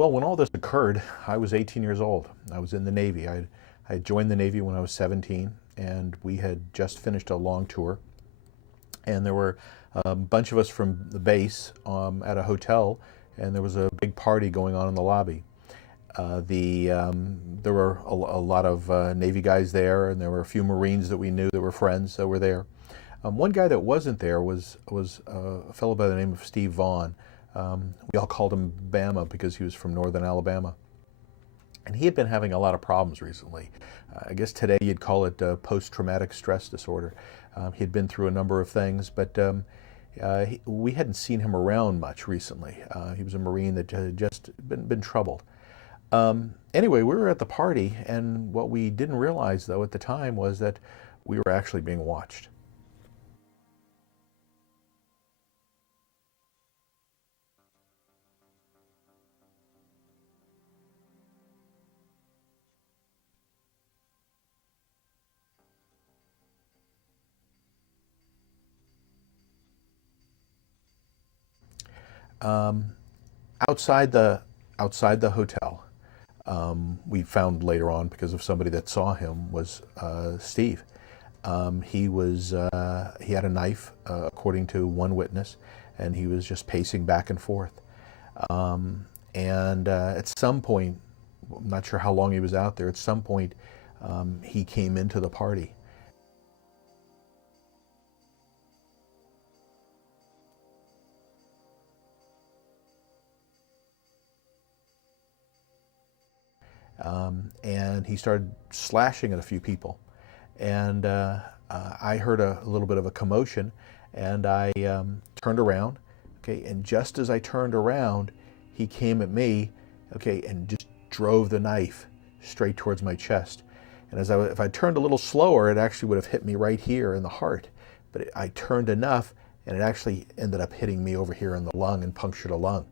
Well, when all this occurred, I was 18 years old. I was in the Navy. I had joined the Navy when I was 17, and we had just finished a long tour. And there were a bunch of us from the base at a hotel, and there was a big party going on in the lobby. There were a lot of Navy guys there, and there were a few Marines that we knew that were friends that were there. One guy that wasn't there was a fellow by the name of Steve Vaughn. We all called him Bama because he was from northern Alabama. And he had been having a lot of problems recently. I guess today you'd call it post-traumatic stress disorder. He had been through a number of things, but we hadn't seen him around much recently. He was a Marine that had just been troubled. Anyway, we were at the party, and what we didn't realize, though, at the time was that we were actually being watched. Um, outside the hotel, we found later on, because of somebody that saw him, was Steve. He had a knife, according to one witness, and he was just pacing back and forth. And at some point, I'm not sure how long he was out there. At some point, he came into the party. And he started slashing at a few people. And I heard a little bit of a commotion, and I turned around. Okay, and just as I turned around, he came at me. Okay, and just drove the knife straight towards my chest. And if I turned a little slower, it actually would have hit me right here in the heart. But I turned enough, and it actually ended up hitting me over here in the lung and punctured a lung.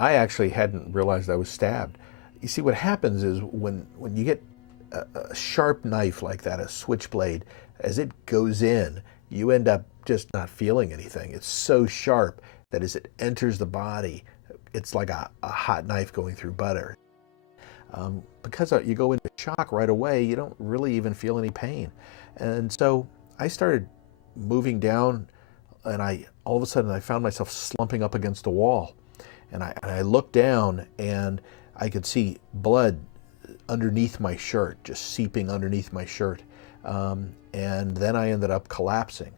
I actually hadn't realized I was stabbed. You see, what happens is when you get a sharp knife like that, a switchblade, as it goes in, you end up just not feeling anything. It's so sharp that as it enters the body, it's like a hot knife going through butter. Because you go into shock right away, you don't really even feel any pain. And so I started moving down, and all of a sudden I found myself slumping up against a wall. And I looked down, and I could see blood underneath my shirt, just seeping underneath my shirt. And then I ended up collapsing.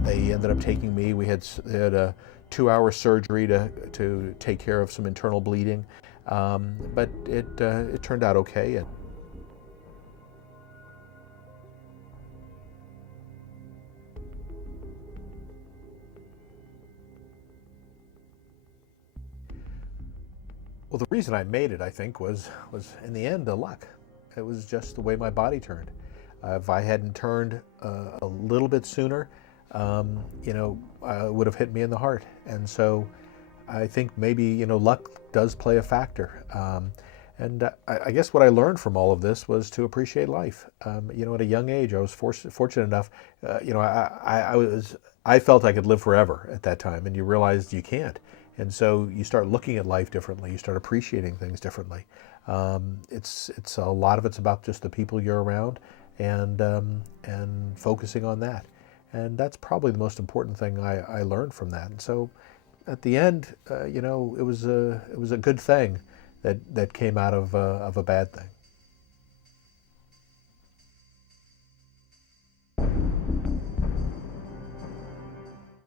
They ended up taking me. We had a 2-hour surgery to take care of some internal bleeding, but it turned out okay. And well, the reason I made it, I think, was in the end the luck. It was just the way my body turned. If I hadn't turned a little bit sooner, it would have hit me in the heart. And so I think maybe, luck does play a factor. And I guess what I learned from all of this was to appreciate life. At a young age, I was fortunate enough, I felt I could live forever at that time, and you realized you can't. And so you start looking at life differently. You start appreciating things differently. It's a lot of it's about just the people you're around, and focusing on that. And that's probably the most important thing I learned from that. And so, at the end, it was a good thing that came out of a bad thing.